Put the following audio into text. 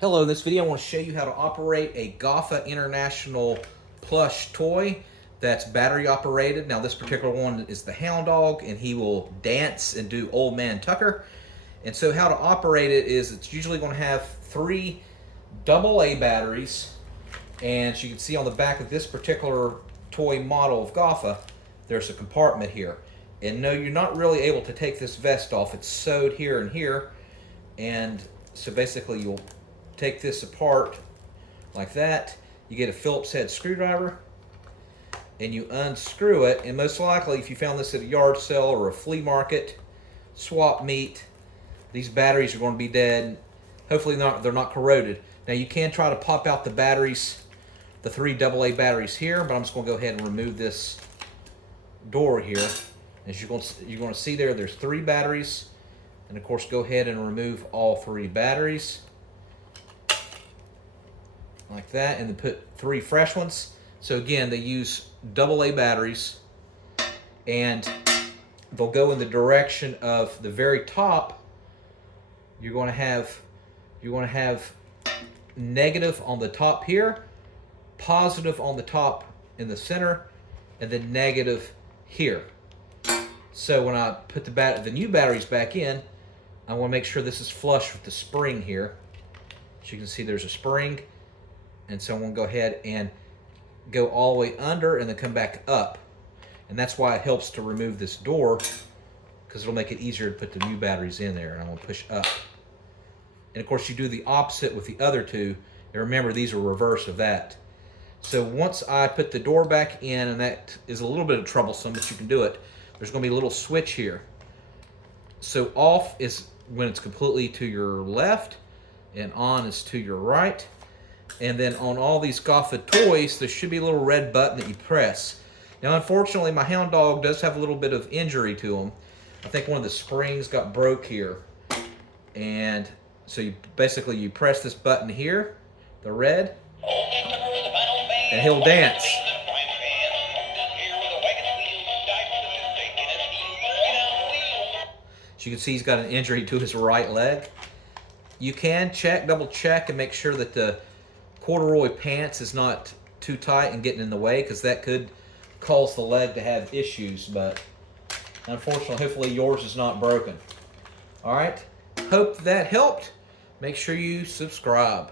Hello, in this video I want to show you how to operate a Goffa International plush toy that's battery operated. Now this particular one is the Hound Dog, and he will dance and do Old Man Tucker. And so how to operate it is it's usually going to have 3 AA batteries, and as you can see on the back of this particular toy model of Goffa, there's a compartment here. And no, you're not really able to take this vest off. It's sewed here and here, and so basically you'll take this apart like that. You get a Phillips head screwdriver and you unscrew it, and most likely if you found this at a yard sale or a flea market, swap meet, these batteries are going to be dead. Hopefully they're not corroded. Now you can try to pop out the batteries, the 3 AA batteries here, but I'm just going to go ahead and remove this door here. As you're going to see there's 3 batteries, and of course go ahead and remove all 3 batteries like that, and then put 3 fresh ones. So again, they use AA batteries, and they'll go in the direction of the very top. You're going to have negative on the top here, positive on the top in the center, and then negative here. So when I put the new batteries back in, I want to make sure this is flush with the spring here. As you can see, there's a spring. And so I'm going to go ahead and go all the way under and then come back up. And that's why it helps to remove this door, because it'll make it easier to put the new batteries in there. And I'm going to push up. And of course you do the opposite with the other 2. And remember, these are reverse of that. So once I put the door back in, and that is a little bit troublesome, but you can do it, there's going to be a little switch here. So off is when it's completely to your left, and on is to your right. And then on all these Goffa toys, there should be a little red button that you press. Now, unfortunately, my Hound Dog does have a little bit of injury to him. I think one of the springs got broke here. And so you press this button here, the red, and he'll dance. As you can see, he's got an injury to his right leg. You can double check and make sure that the corduroy pants is not too tight and getting in the way, because that could cause the leg to have issues. But unfortunately, hopefully yours is not broken. All right, hope that helped. Make sure you subscribe.